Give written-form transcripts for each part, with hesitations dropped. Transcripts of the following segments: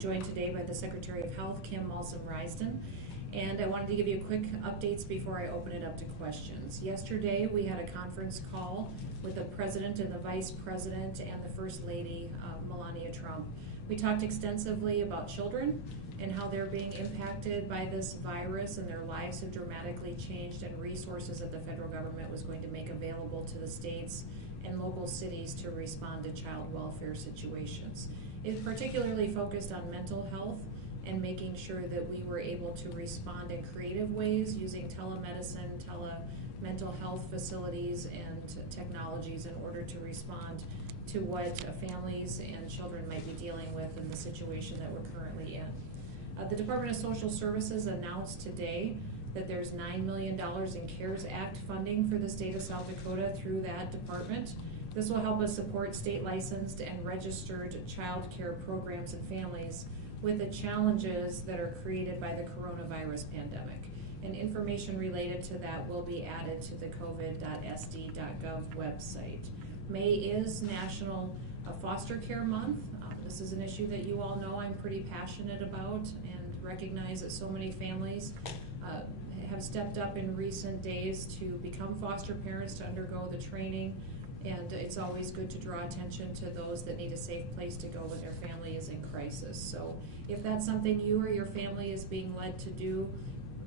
Joined today by the Secretary of Health, Kim Malsom-Risden, and I wanted to give you quick updates before I open it up to questions. Yesterday, we had a conference call with the President and the Vice President and the First Lady, Melania Trump. We talked extensively about children and how they're being impacted by this virus and their lives have dramatically changed, and resources that the federal government was going to make available to the states and local cities to respond to child welfare situations. It particularly focused on mental health and making sure that we were able to respond in creative ways using telemedicine, mental health facilities, and technologies in order to respond to what families and children might be dealing with in the situation that we're currently in. The Department of Social Services announced today that there's $9 million in CARES Act funding for the state of South Dakota through that department. This will help us support state licensed and registered child care programs and families with the challenges that are created by the coronavirus pandemic. And information related to that will be added to the covid.sd.gov website. May is National Foster Care Month. This is an issue that you all know I'm pretty passionate about, and recognize that so many families have stepped up in recent days to become foster parents, to undergo the training. And it's always good to draw attention to those that need a safe place to go when their family is in crisis. So if that's something you or your family is being led to do,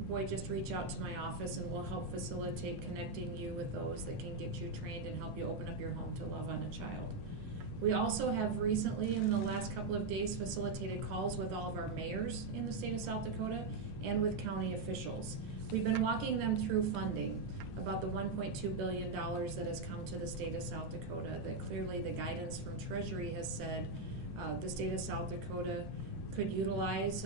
boy, just reach out to my office and we'll help facilitate connecting you with those that can get you trained and help you open up your home to love on a child. We also have recently, in the last couple of days, facilitated calls with all of our mayors in the state of South Dakota and with county officials. We've been walking them through funding, about the $1.2 billion that has come to the state of South Dakota, that clearly the guidance from Treasury has said the state of South Dakota could utilize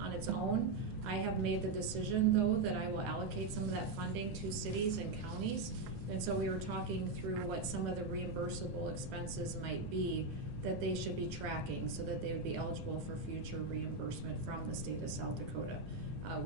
on its own. I have made the decision, though, that I will allocate some of that funding to cities and counties. And so we were talking through what some of the reimbursable expenses might be that they should be tracking so that they would be eligible for future reimbursement from the state of South Dakota.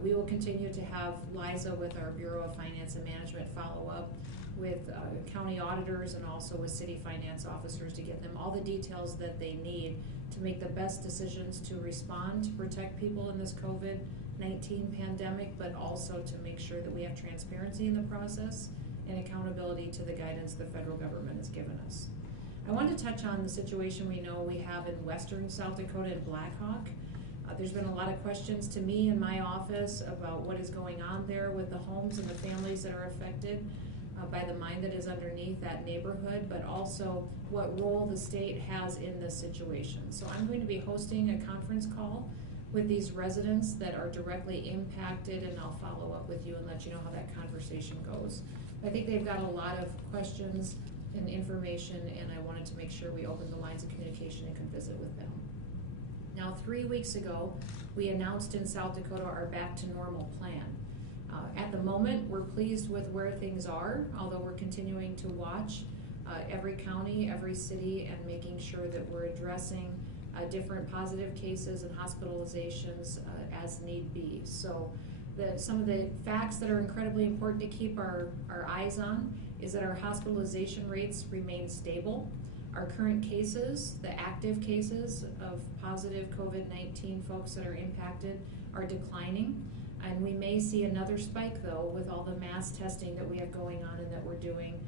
We will continue to have Liza with our Bureau of Finance and Management follow up with county auditors and also with city finance officers to get them all the details that they need to make the best decisions to respond, to protect people in this COVID-19 pandemic, but also to make sure that we have transparency in the process and accountability to the guidance the federal government has given us. I want to touch on the situation we know we have in western South Dakota and Black Hawk. There's been a lot of questions to me in my office about what is going on there with the homes and the families that are affected by the mine that is underneath that neighborhood, but also what role the state has in this situation. So I'm going to be hosting a conference call with these residents that are directly impacted, and I'll follow up with you and let you know how that conversation goes. I think they've got a lot of questions and information, and I wanted to make sure we opened the lines of communication and could visit with them. Now, 3 weeks ago, we announced in South Dakota our back to normal plan. At the moment, we're pleased with where things are, although we're continuing to watch every county, every city, and making sure that we're addressing different positive cases and hospitalizations as need be. So some of the facts that are incredibly important to keep our eyes on is that our hospitalization rates remain stable. Our current cases, the active cases of positive COVID-19 folks that are impacted, are declining. And we may see another spike, though, with all the mass testing that we have going on and that we're doing.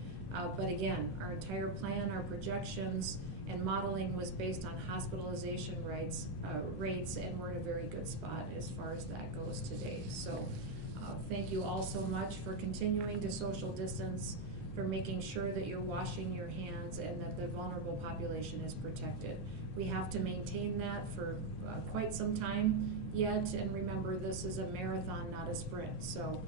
But again, our entire plan, our projections, and modeling was based on hospitalization rates, and we're in a very good spot as far as that goes today. So thank you all so much for continuing to social distance, for making sure that you're washing your hands and that the vulnerable population is protected. We have to maintain that for quite some time yet, and remember, this is a marathon, not a sprint. So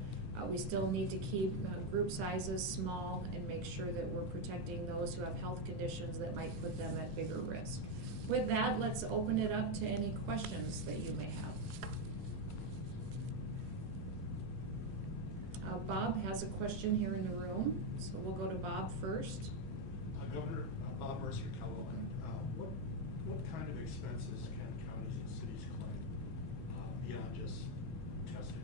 we still need to keep group sizes small and make sure that we're protecting those who have health conditions that might put them at bigger risk. With that, let's open it up to any questions that you may have. Bob has a question here in the room, so we'll go to Bob first. Governor Bob Mercer-Kello, what kind of expenses can counties and cities claim beyond just testing?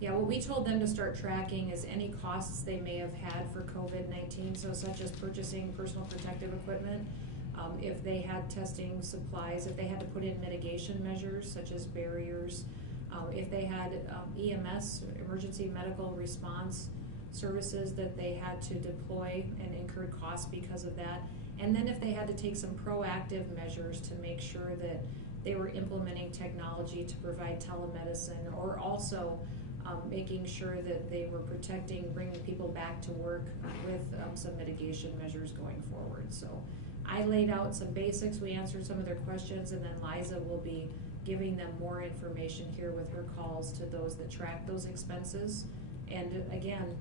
Yeah, what we told them to start tracking is any costs they may have had for COVID-19, so such as purchasing personal protective equipment, if they had testing supplies, if they had to put in mitigation measures such as barriers, if they had EMS, emergency medical response services that they had to deploy and incurred costs because of that. And then if they had to take some proactive measures to make sure that they were implementing technology to provide telemedicine, or also making sure that they were protecting, bringing people back to work with some mitigation measures going forward. So I laid out some basics, we answered some of their questions, and then Liza will be giving them more information here with her calls to those that track those expenses. And again,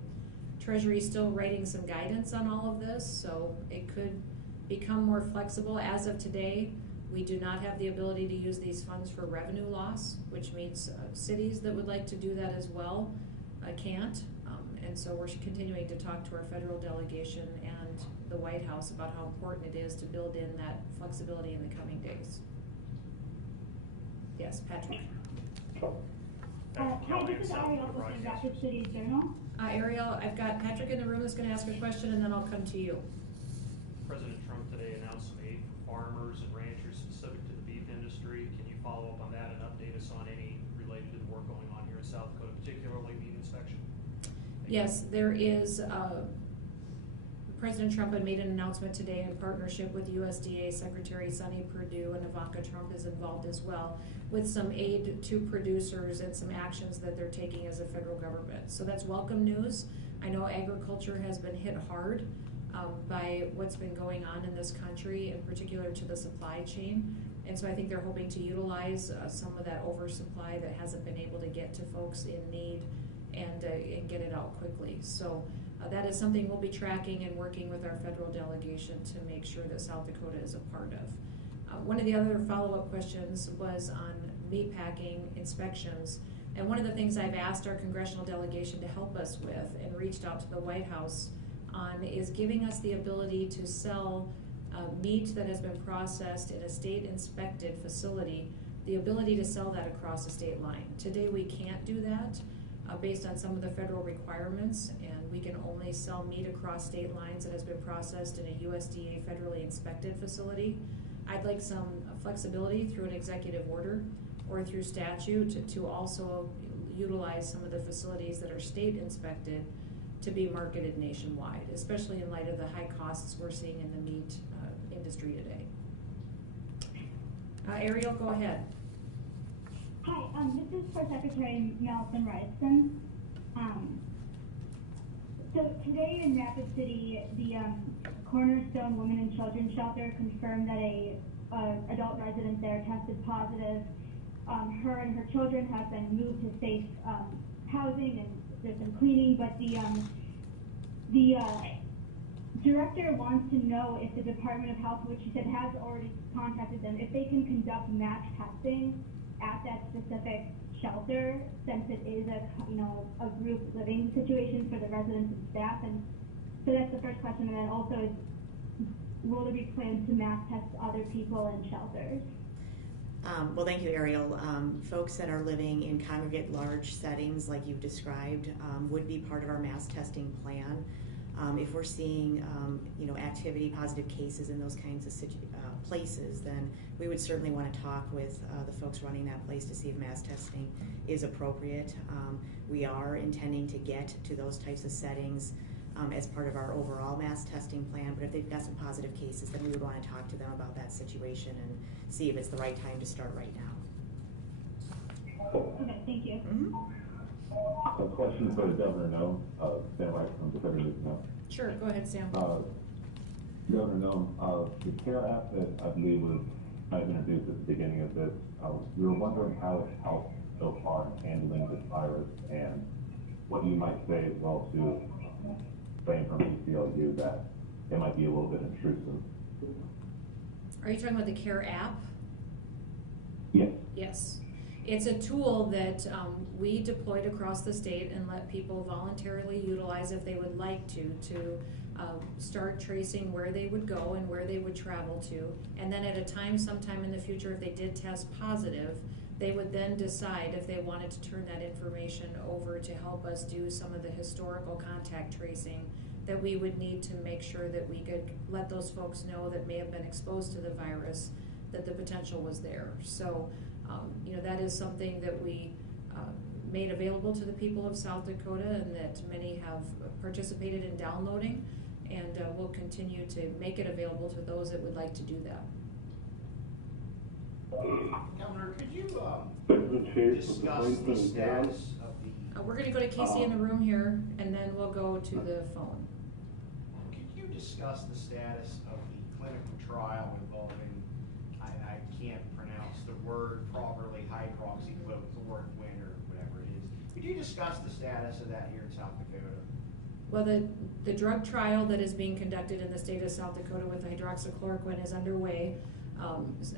Treasury is still writing some guidance on all of this, so it could become more flexible. As of today, we do not have the ability to use these funds for revenue loss, which means cities that would like to do that as well can't. And so we're continuing to talk to our federal delegation and the White House about how important it is to build in that flexibility in the coming days. Yes, Patrick. Hi, this is Ariel with the Rapid City Journal. Ariel, I've got Patrick in the room that's going to ask a question, and then I'll come to you. President Trump today announced some aid for farmers and ranchers specific to the beef industry. Can you follow up on that and update us on any related to the work going on here in South Dakota, particularly meat inspection? Yes, there is. President Trump had made an announcement today in partnership with USDA Secretary Sonny Perdue, and Ivanka Trump is involved as well, with some aid to producers and some actions that they're taking as a federal government. So that's welcome news. I know agriculture has been hit hard by what's been going on in this country, in particular to the supply chain. And so I think they're hoping to utilize some of that oversupply that hasn't been able to get to folks in need and get it out quickly. So that is something we'll be tracking and working with our federal delegation to make sure that South Dakota is a part of. One of the other follow-up questions was on meat packing inspections. And one of the things I've asked our congressional delegation to help us with and reached out to the White House on is giving us the ability to sell meat that has been processed in a state-inspected facility, the ability to sell that across a state line. Today we can't do that based on some of the federal requirements, and we can only sell meat across state lines that has been processed in a USDA federally inspected facility. I'd like some flexibility through an executive order or through statute to also utilize some of the facilities that are state inspected to be marketed nationwide, especially in light of the high costs we're seeing in the meat industry today. Ariel, go ahead. Hi, this is for Secretary Nelson Ralston. So today in Rapid City, the Cornerstone Women and Children Shelter confirmed that a adult resident there tested positive. Her and her children have been moved to safe housing, and there's some cleaning, but the director wants to know if the Department of Health, which she said has already contacted them, if they can conduct match testing at that specific shelter, since it is a group living situation for the residents and staff. And so that's the first question. And then also is, will there be plans to mass test other people in shelters? Well, thank you, Ariel. Folks that are living in congregate large settings like you've described would be part of our mass testing plan. If we're seeing activity, positive cases in those kinds of places, then we would certainly want to talk with the folks running that place to see if mass testing is appropriate. We are intending to get to those types of settings as part of our overall mass testing plan, but if they've got some positive cases, then we would want to talk to them about that situation and see if it's the right time to start right now. Okay, thank you. Mm-hmm. A question for the Governor Noem, Sam Rice from the Federal News Now. Sure, go ahead, Sam. Governor Noem, the CARE app that I believe was kind of introduced at the beginning of this, we were wondering how it's helped so far in handling this virus, and what you might say as well to saying from ACLU that it might be a little bit intrusive. Are you talking about the CARE app? Yes. Yes. It's a tool that we deployed across the state and let people voluntarily utilize if they would like to start tracing where they would go and where they would travel to. And then at a time, sometime in the future, if they did test positive, they would then decide if they wanted to turn that information over to help us do some of the historical contact tracing that we would need to make sure that we could let those folks know that may have been exposed to the virus, that the potential was there. So, that is something that we made available to the people of South Dakota, and that many have participated in downloading, and we'll continue to make it available to those that would like to do that. Governor, could you discuss discuss the status of the, We're going to go to Casey in the room here, and then we'll go to the phone. could you discuss the status of the clinical trial involving, I can't pronounce the word properly, hydroxychloroquine or whatever it is. Could you discuss the status of that here in South Dakota? Well, the drug trial that is being conducted in the state of South Dakota with hydroxychloroquine is underway.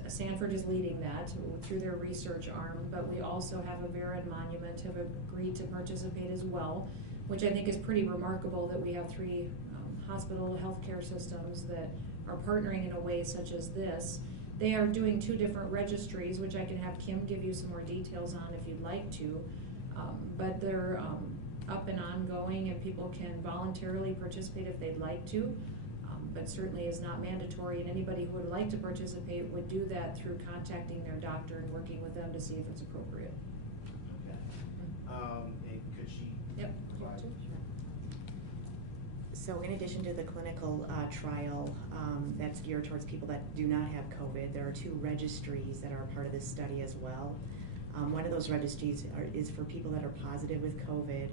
Sanford is leading that through their research arm, but we also have Avera and Monument have agreed to participate as well, which I think is pretty remarkable that we have three hospital healthcare systems that are partnering in a way such as this. They are doing two different registries, which I can have Kim give you some more details on if you'd like to, but they're up and ongoing, and people can voluntarily participate if they'd like to. But certainly is not mandatory, and anybody who would like to participate would do that through contacting their doctor and working with them to see if it's appropriate. Okay. And could she Yep. provide? So in addition to the clinical trial that's geared towards people that do not have COVID, there are two registries that are a part of this study as well. One of those registries is for people that are positive with COVID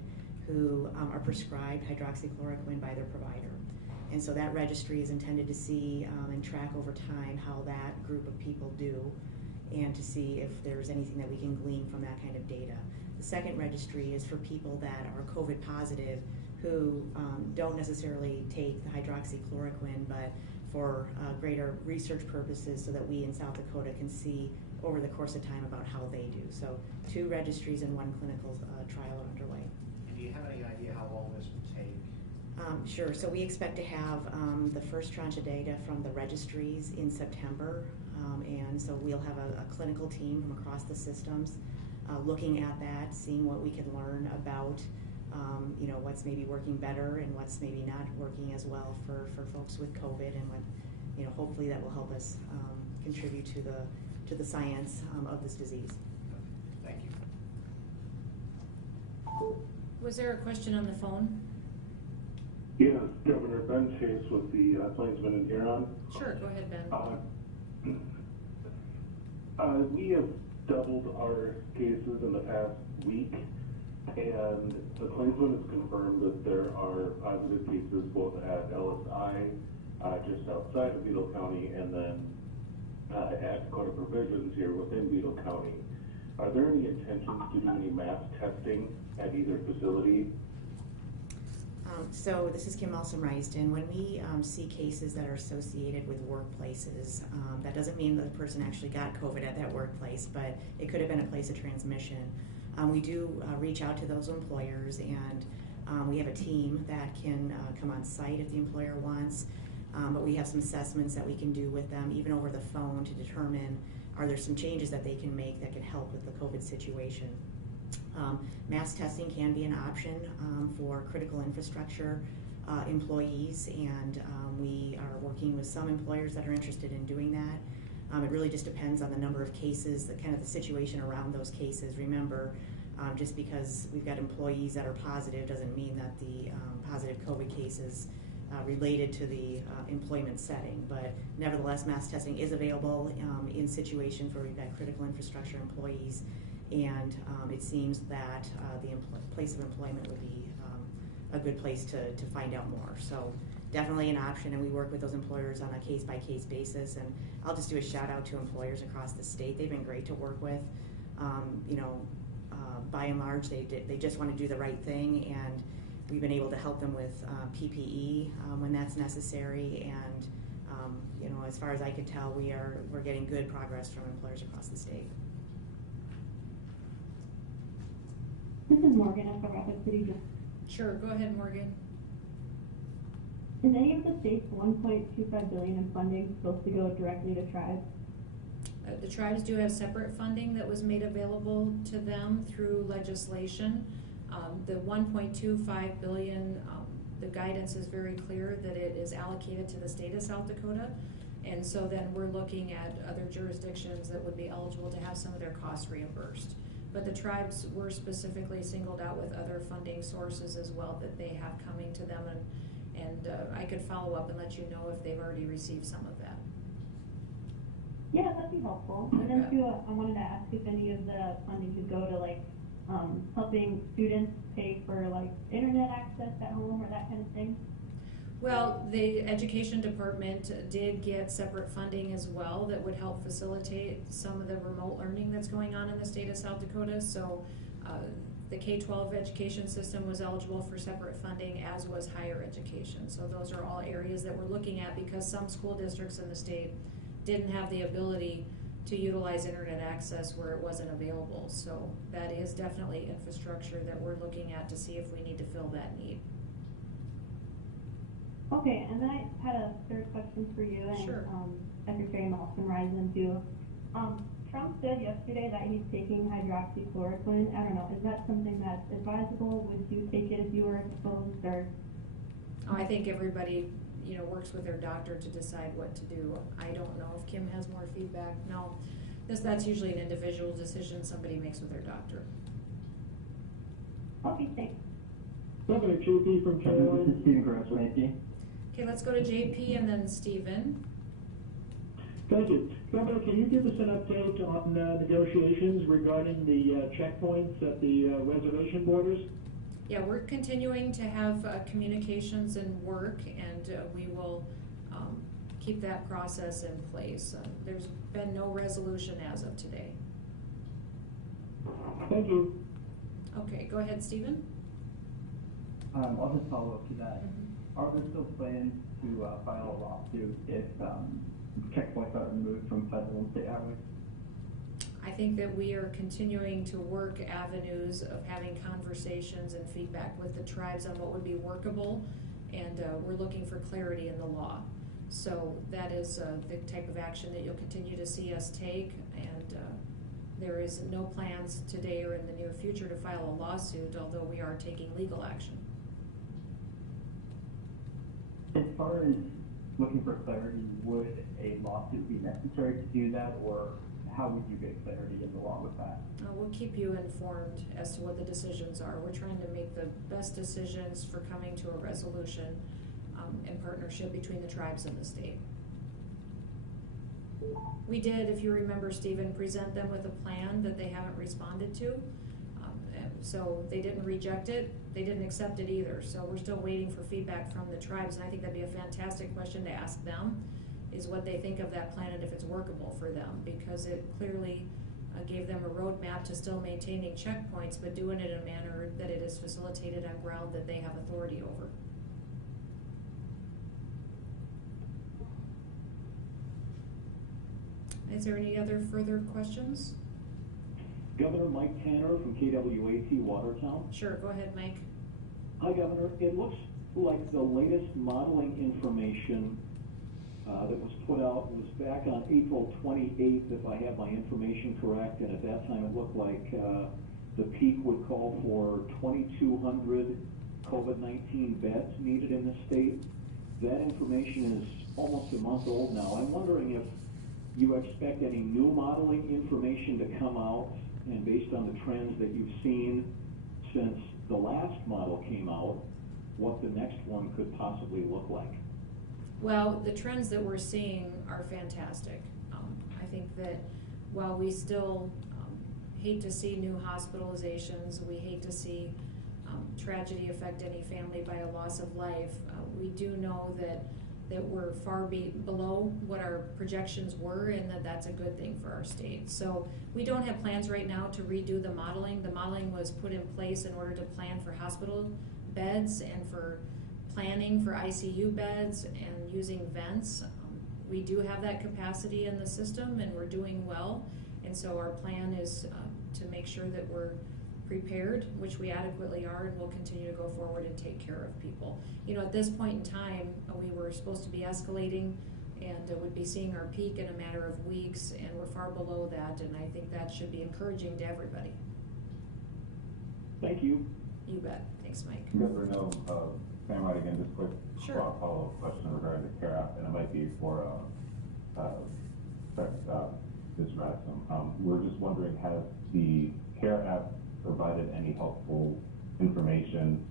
who are prescribed hydroxychloroquine by their provider. And so that registry is intended to see and track over time how that group of people do, and to see if there's anything that we can glean from that kind of data. The second registry is for people that are COVID positive who don't necessarily take the hydroxychloroquine, but for greater research purposes, so that we in South Dakota can see over the course of time about how they do. So two registries and one clinical trial are underway. And do you have any idea how long this will take? Sure. So we expect to have the first tranche of data from the registries in September, and so we'll have a clinical team from across the systems looking at that, seeing what we can learn about what's maybe working better and what's maybe not working as well for folks with COVID, and what hopefully that will help us contribute to the science of this disease. Thank you. Was there a question on the phone? Yes, Governor Ben Chase with the Plainsman and Huron. Sure, go ahead, Ben. We have doubled our cases in the past week, and the Plainsman has confirmed that there are positive cases both at LSI, just outside of Beetle County, and then at Dakota Provisions here within Beetle County. Are there any intentions to do any mass testing at either facility? So this is Kim Malsom-Reisden. When we see cases that are associated with workplaces, that doesn't mean that the person actually got COVID at that workplace, but it could have been a place of transmission. We do reach out to those employers, and we have a team that can come on site if the employer wants, but we have some assessments that we can do with them, even over the phone, to determine are there some changes that they can make that can help with the COVID situation. Mass testing can be an option for critical infrastructure employees, and we are working with some employers that are interested in doing that. It really just depends on the number of cases, the situation around those cases. Remember, just because we've got employees that are positive doesn't mean that the positive COVID cases related to the employment setting, but nevertheless, mass testing is available in situations where we've got critical infrastructure employees, and it seems that the place of employment would be a good place to find out more. So definitely an option, and we work with those employers on a case-by-case basis. And I'll just do a shout out to employers across the state. They've been great to work with. By and large, they just want to do the right thing, and we've been able to help them with PPE when that's necessary. And as far as I could tell, we're getting good progress from employers across the state. This is Morgan at the Rapid City. Sure, go ahead, Morgan. Is any of the state's $1.25 billion in funding supposed to go directly to tribes? The tribes do have separate funding that was made available to them through legislation. The $1.25 billion, the guidance is very clear that it is allocated to the state of South Dakota. And so then we're looking at other jurisdictions that would be eligible to have some of their costs reimbursed. But the tribes were specifically singled out with other funding sources as well that they have coming to them, and I could follow up and let you know if they've already received some of that. Yeah, that'd be helpful. And then too, I wanted to ask if any of the funding could go to like helping students pay for like internet access at home or that kind of thing. Well, the education department did get separate funding as well that would help facilitate some of the remote learning that's going on in the state of South Dakota. So the K-12 education system was eligible for separate funding, as was higher education. So those are all areas that we're looking at because some school districts in the state didn't have the ability to utilize internet access where it wasn't available. So that is definitely infrastructure that we're looking at to see if we need to fill that need. Okay, and then I had a third question for you and Sure. Secretary Malcolm too. Trump said yesterday that he's taking hydroxychloroquine. I don't know, is that something that's advisable? Would you take it if you were exposed, or? I think everybody, works with their doctor to decide what to do. I don't know if Kim has more feedback. No, that's usually an individual decision somebody makes with their doctor. Okay, thanks. Governor JP from Carolina. This is Stephen Graswanke. Okay, let's go to JP and then Stephen. Thank you. Governor, can you give us an update on negotiations regarding the checkpoints at the reservation borders? Yeah, we're continuing to have communications and work, and we will keep that process in place. There's been no resolution as of today. Thank you. Okay, go ahead, Stephen. I'll just follow up to that. Are there still plans to file a lawsuit if checkpoints are removed from federal and state highways? I think that we are continuing to work avenues of having conversations and feedback with the tribes on what would be workable, and we're looking for clarity in the law. So that is the type of action that you'll continue to see us take, and there is no plans today or in the near future to file a lawsuit, although we are taking legal action. As far as looking for clarity, would a lawsuit be necessary to do that, or how would you get clarity in the law with that? We'll keep you informed as to what the decisions are. We're trying to make the best decisions for coming to a resolution in partnership between the tribes and the state. We did, if you remember, Stephen, present them with a plan that they haven't responded to. So they didn't reject it, they didn't accept it either. So we're still waiting for feedback from the tribes, and I think that'd be a fantastic question to ask them, is what they think of that plan and if it's workable for them, because it clearly gave them a roadmap to still maintaining checkpoints, but doing it in a manner that it is facilitated on ground that they have authority over. Is there any other further questions? Governor Mike Tanner from KWAT Watertown. Sure, go ahead, Mike. Hi, Governor. It looks like the latest modeling information that was put out was back on April 28th, if I have my information correct, and at that time it looked like the peak would call for 2,200 COVID-19 beds needed in the state. That information is almost a month old now. I'm wondering if you expect any new modeling information to come out, and based on the trends that you've seen since the last model came out, what the next one could possibly look like. Well, the trends that we're seeing are fantastic. I think that while we still hate to see new hospitalizations, we hate to see tragedy affect any family by a loss of life, we do know that we're far below what our projections were, and that's a good thing for our state. So we don't have plans right now to redo the modeling. The modeling was put in place in order to plan for hospital beds and for planning for ICU beds and using vents. We do have that capacity in the system, and we're doing well, and so our plan is to make sure that we're prepared, which we adequately are, and we'll continue to go forward and take care of people. At this point in time, we were supposed to be escalating and would be seeing our peak in a matter of weeks, and we're far below that, and I think that should be encouraging to everybody. Thank you. You bet. Thanks, Mike. Governor Noem, Sam Wright again, just quick Sure. follow-up question regarding the CARE App, and it might be for Ms. Ransom. We're just wondering, has the CARE App provided any helpful information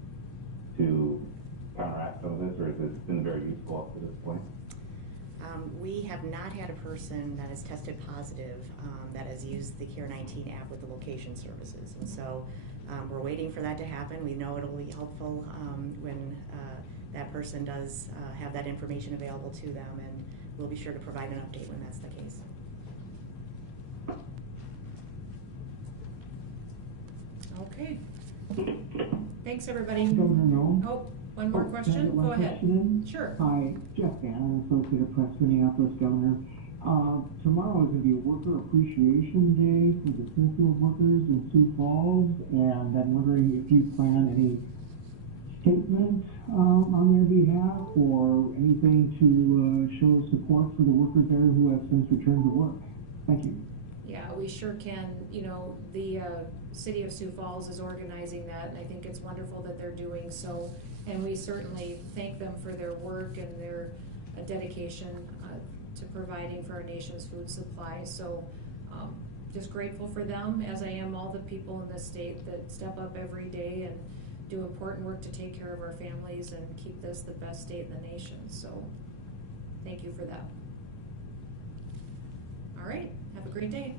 to counteract some of this, or has it been very useful up to this point? We have not had a person that has tested positive that has used the COVID-19 app with the location services. And so we're waiting for that to happen. We know it'll be helpful when that person does have that information available to them, and we'll be sure to provide an update when that's the case. Okay. Thanks, everybody. Governor Noem? Oh, one more Can I question? get one Go ahead. question in? Sure. Hi, Jeff Bannon, Associated Press, Minneapolis, Governor. Tomorrow is going to be a Worker Appreciation Day for the Smithfield workers in Sioux Falls, and I'm wondering if you plan any statement on their behalf or anything to show support for the workers there who have since returned to work. Thank you. Yeah, we sure can. You know, the city of Sioux Falls is organizing that, and I think it's wonderful that they're doing so. And we certainly thank them for their work and their dedication to providing for our nation's food supply. So just grateful for them, as I am all the people in this state that step up every day and do important work to take care of our families and keep this the best state in the nation. So thank you for that. All right, have a great day.